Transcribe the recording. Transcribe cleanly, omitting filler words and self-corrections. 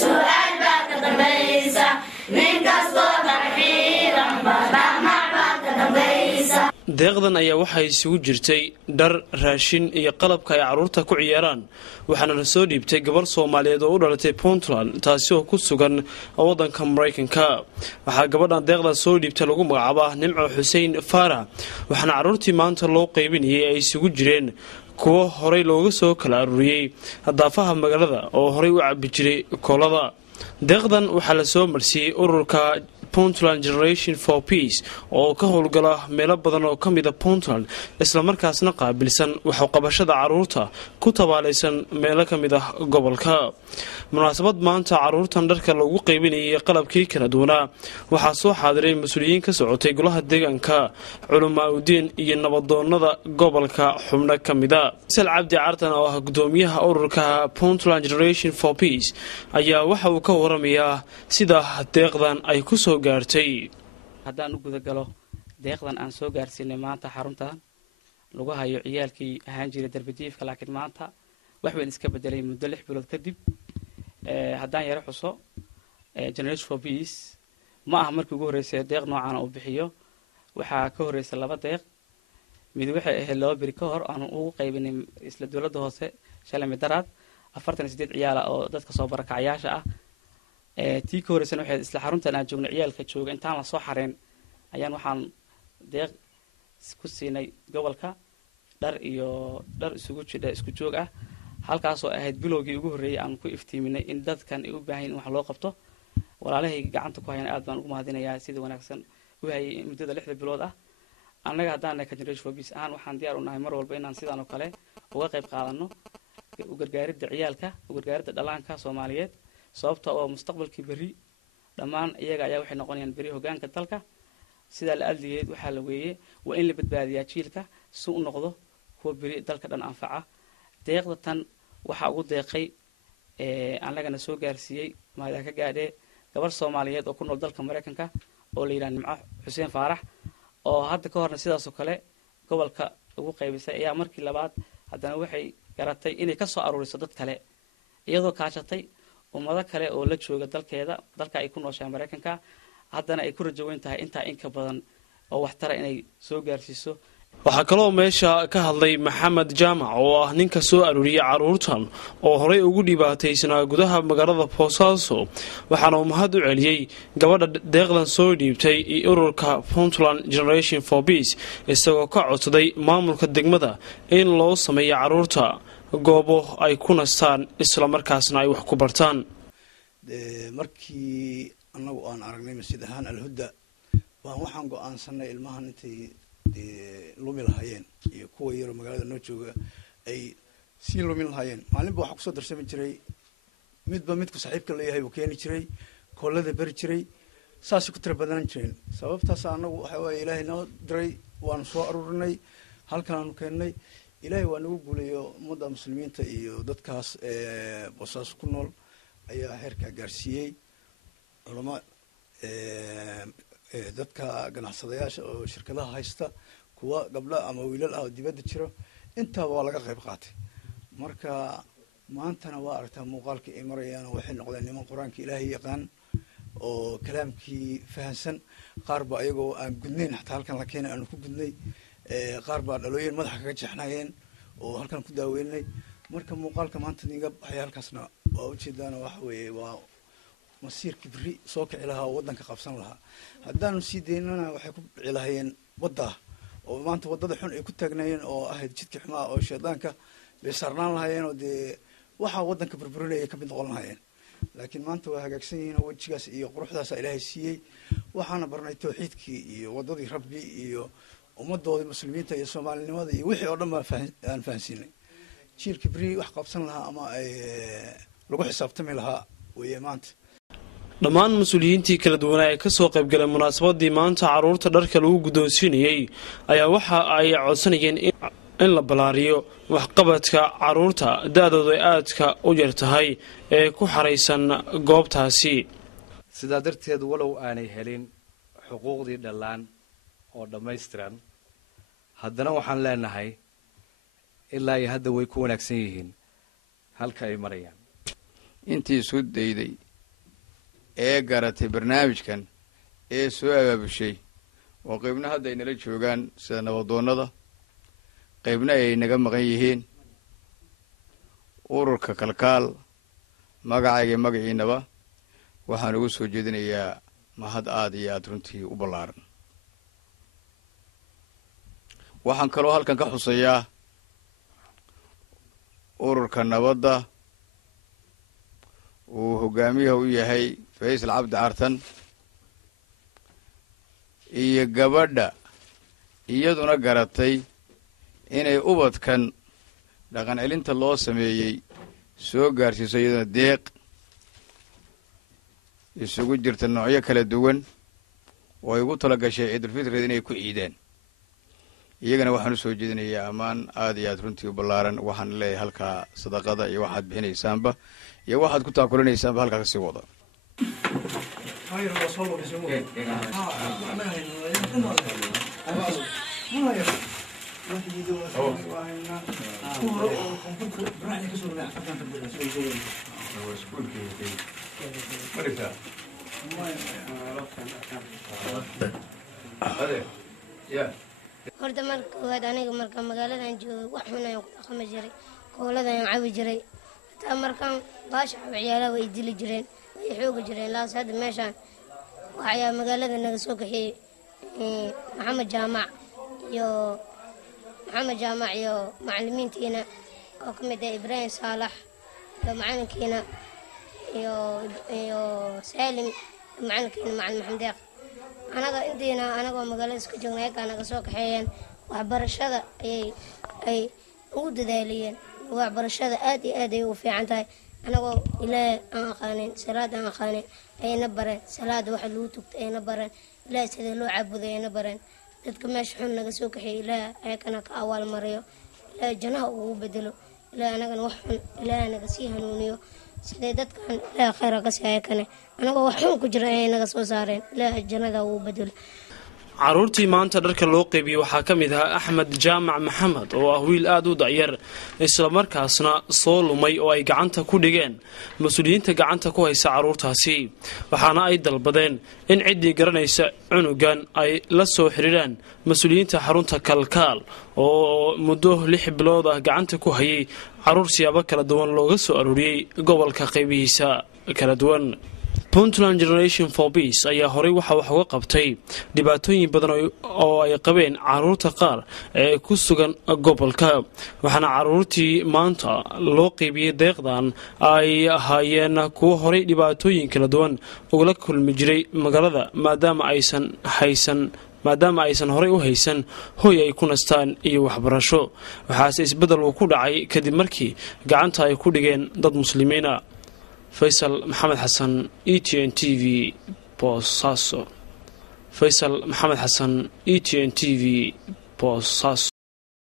سؤال بعد دمبيسة من قصدو ترحيلا برحمة بعد دمبيسة deeqdan ayaa waxay isugu jirtay dhar raashin iyo qalabka ay caruurta ku ciyaaraan waxaana la soo dhiibtay gabar Soomaaliyeed oo u dhalatay Puntland taasi oo ku sugan wadanka Mareykanka waxa gabadhan deeqda soo dhiibtay lagu magacaabaa Nimco Xuseen Faarax waxaana caruurtii maanta loo qaybinayay ay isugu jireen kuwa horey looga soo kala ururiyay hadaafaha magaalada oo horey u cabi jiray koolada deeqdan waxa la soo marsiyay ururka Puntland Generation for Peace oo ka howlgala meelo badan oo kamid ah Puntland isla markaasna qaabilsan waxa qabashada caruurta ku tabaalaysan meelo kamid ah gobolka munaasabad maanta caruurtan dharka lagu qaybinayay qalabkii kala duwanaa waxa soo xaadiray mas'uuliyiin ka socotay golaha deegaanka culumaaddin iyo nabadoonnada gobolka xubno kamid ah Sal Cabdi Cartan oo ah gudoomiyaha ururka Puntland Generation for Peace ayaa waxa uu ka waramayaa sida deeqdan ay ku soo gaartay haddaan u guda galo deeqdan aan soo gaarsiinay maanta xarunta lagu hayo ciyaalkii ahaan jiray darbijiifka laakiin maanta wax weyn iska bedelay muddo 6 bilood kadib haddaan yara xuso Generation for Peace ma aha markii ugu horeysay deeq noocan uu bixiyo waxaa ka horeysay 2 deeq mid waxay ahayd 2 biri ka hor aan ugu qaybinay isla dawladda hoose shalay midaraad 48 ciyaal oo dadka soo barakacayaasha ah tii ka horeysan waxay isla xaruntan aan joogno ciyaalka jooga intaan la soo xareen ayaan waxaan deeq ku siinay gobolka dhar iyo dhar isugu jira isku joog ah halkaas oo ahayd bilowgii ugu horeeyay aan ku iftiiminay in dadkan ay u baahan yihiin wax loo qabto walaalahayga gacanta ku hayaan aad baan ugu mahadinayaa sida wanaagsan u hayay muddada 6 bilood ah annaga haddaan nahay Generation for Peace aan waxaan diyaar u nahay mar walba inaan sidaan oo kale uga qayb qaadano u gargaaridda ciyaalka u gargaaridda dhalaanka Soomaaliyeed sababta oo mustaqbalkii bari dhamaan iyaga ayaa waxay noqonayaan bari hoggaanka dalka sida la adliyeed waxa la weeyay waa in la badbaadiyaa jiilka si uu noqdo kuwa bari dalka dhan anfaca deeqda tan waxa ugu deeqay annagana soo gaarsiiyay maada ka gaadhay gabar Soomaaliyeed oo ku nool dalka Mareykanka oo la yiraahdo Nimco Xuseen Faarax oo hadda ka horna sidaas oo kale gobolka ugu qaybisay ayaa markii labaad haddana waxay garatay inay ka soo aruuriso dad kale iyadoo kaashatay ummado kale oo la jooga dalka ay ku nooshaan Mareykanka haddana ay ku rajaweyn tahay inta in ka badan oo wax tara inay soo gaarsiiso waxa kale oo meesha ka hadlay Maxamed Jaamac oo ah ninka soo aruuriyay caruurtan oo horey ugu dhibaataysanaa gudaha magaalada Boosaaso waxaana uu mahad u celiyay gabadha deeqdan soo dhiibtay iyo ururka Puntland Generation for Peace isagoo ka codsaday maamulka degmada in loo sameeyo caruurta goobo ay ku nastaan isla markaasna ay wax ku bartaan markii anagu aan aragnay masjid ahaan Al-Huda waxaan go'aansanay ilmahan intay lumi lahaayeen iyo kuwa yar magaalada noo jooga ay si lumi lahaayeen maalinba waxa ku soo darsami jiray midba midku saaxiibka leeyahay uu keeni jiray koolada bari jiray saasi ku tir badan jireen sababtaas anagu waxa way Ilaahay noo diray waan soo aruurinay halkan aanu keenay Ilaahay waa nagu guuleeyo ummadda muslimiinta iyo dadkaas Boosaaso ku nool ayaa heerka gaarsiiyay culamo dadka ganacsadayaasha oo shirkadaha haysta kuwa gabdha ama wiilal ah oo dibadda jiro inta waa laga qayb qaatay marka maantana waa aragtaa muuqaalkii ay marayaan waxay noqdeen niman quraanka Ilaahay yaqaan oo kalaamkii fahansan qaar ba ayagoo aan gudnayn xataa halkan la keenay aan ku gudnay qaar baa dhalooyin madaxa kaga jeexnayeen oo halkan ku daaweynay marka muuqaalka maanta niga waxay halkaasna waa u jeedaan wax weeye waa masiir kibri soo kici lahaa wadanka qabsan lahaa haddaan si deynana waxay ku cilaayeen wadda oo maanta wadada xun ay ku taagnaayeen oo ahayd jidka xumaa oo sheedaanka bay sarnaan lahaayeen oo waxa wadanka burburinaya ka mid noqon lahaayeen laakiin maanta waa hagaagsan yihiin wajigaas iyo quruxdaas Ilaahay siiyay waxaana barnay tawxiidkii iyo wadadii Rabbi iyo ummadooda muslimiinta iyo Soomaalinimada iyo wixii oo dhan aan fahansinay jiilka bari wax qabsan lahaa ama ay lagu xisaabtami lahaa way maanta dhammaan mas'uuliyiintii kala duwan ee ka soo qayb galay munaasabadii maanta caruurta dharka lagu gudoonsiinayay ayaa waxa ay codsanayeen in la balaariyo waxqabadka caruurta daadooda aadka u yar tahay ee ku xareysan goobtaasi sidaa darteed walow aanay helin xuquuqdii dhalaan oo dhammaystiran haddana waxaan leenahay ilaa hadda way ku wanaagsan yihiin halka ay marayaan intii isku dayday ee garatay barnaamijkan ee soo abaabushay oo qaybna hadda ay nala joogaan sida nabadoonnada qaybna ay naga maqan yihiin ururka kalkaal magacayga magaciinaba waxaan ugu soo jeedinayaa mahad aad iyo aad runtii u ballaaran waxaan kaloo halkan ka xusayaa ururka nabadda uu hogaamiyaha u yahay faysal cabdi cartan iyo gabadha iyaduna garatay inay ubadkan dhaqan celinta loo sameeyey soo gaarsiiso iyaduna deeq isugu jirta noocyo kala duwan oo ay ugu tala gashay ciidulfitreed inay ku ciideen iyagana waxaan u soo jeedinayaa ammaan aad iyo aad runtii u ballaaran waxaan leeyahay halkaa sadaqada iyo waxaad bixinaysaanba iyo waxaad ku taakulinaysaanba halkaa ka sii wada horta marka koowaad aniga marka magaaladan joogo wax xun ayaan ku dhaqami jiray koolada ayaan cabi jiray hataa markaan baasha ciyaalaha way dili jireen way xoogi jireen laas hadda meeshaan waxayaa magaalada naga soo kaxiyey maxamed jaamac iyo macalimiintiina oo ka mid ah ibraahim saalax iyo macalinkiina iyo saalim macalinkiina macalin maxamed deeq anagoo magaalada iska joogna ayagaa naga soo kaxeeyeen waxbarashada ay ugu dadaaliyeen waxbarashada aad iyo aad ay u fiican tahay anagoo ilaahay aan aqaanin salaad aan aqaanin ayna bareen salaada waxa lagu tugta ayna bareen ilaahay sida loo caabudo ayna bareen dadka meesha xun naga soo kaxeeyey ilaahay ayakana ka awaal mariyo ilaahay janaha ugu bedelo ilaahay anagana wax xun ilaahay naga sii hanuuniyo siday dadkan ilaahay khayra ka sii ayakane anagoo wax xun ku jira ayay naga soo saareen ilaahay jannada ugu bedelo caruurtii maanta dharka loo qaybiyey waxaa ka mid ahaa axmed jaamac maxamed oo ah wiil aada u dacyar islamarkaasna soo lumay oo ay gacanta ku dhigeen mas-uuliyiinta gacanta ku haysa caruurtaasi waxaana ay dalbadeen in ciddii garanaysa cunugan ay la soo xiriiraan mas-uuliyiinta xarunta kalkaal oo muddo 6 bilood ah gacanta ku hayay caruur siyaabo kala duwan looga soo arooriyey gobolka qaybihiisa kala duwan puntland generation for peace ayaa horey waxa wax uga qabtay dhibaatooyin badan oo ay qabeen caruurta qaar ee ku sugan gobolka waxaana caruurtii maanta loo qaybiyey deeqdan ay ahaayeen kuwo horey dhibaatooyin kala duwan ugala kulmi jiray magaalada maadaama aysan horey u haysan hoy ay ku nastaan iyo waxbarasho waxaase isbeddel uu ku dhacay kadib markii gacanta ay ku dhigeen dad muslimiina faysal maxamed xasan ETN TV Boosaaso.